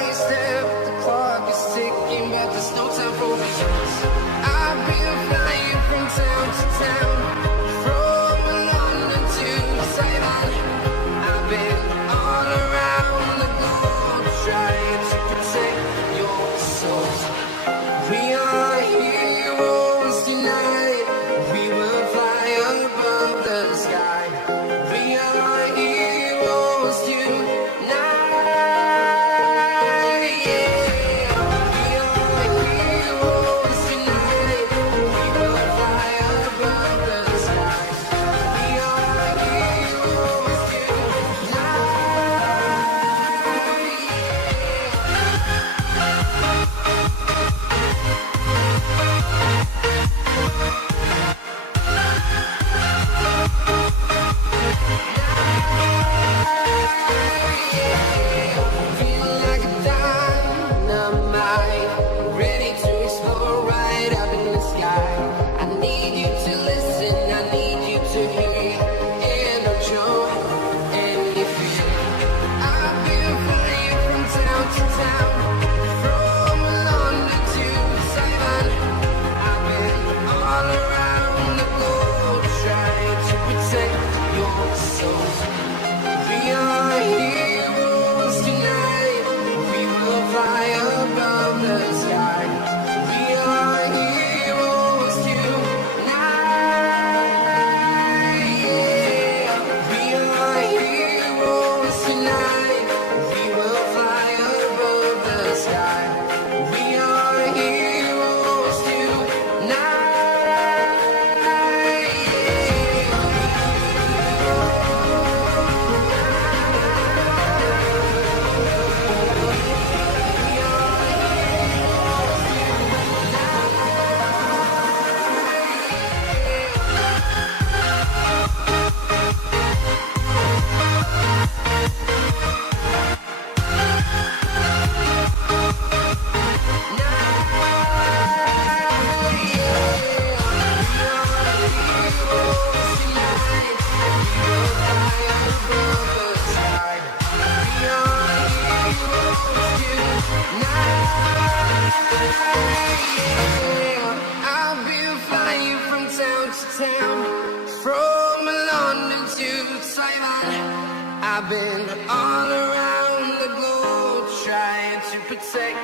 by step, the clock is ticking, but there's no time for me. I've been flying from town to town, from London to Taiwan. I've been all around the globe trying to protect your soul. We are heroes tonight. We will fly above the sky. We are heroes tonight. Yeah. We are heroes tonight. We will fly above the sky. We are heroes Feel like a dynamite, ready to explore right up in the sky. I need you to listen, I need you to hear, and don't show any fear. I've been flying from town to town, from London to Taiwan. I've been all around the globe trying to protect your soul. We are heroes tonight. We will fly above the sky. We are heroes tonight. Yeah. We are heroes tonight. We will fly above the sky. We are heroes tonight. I've been flying from town to town, from London to Taiwan. I've been all around the globe trying to protect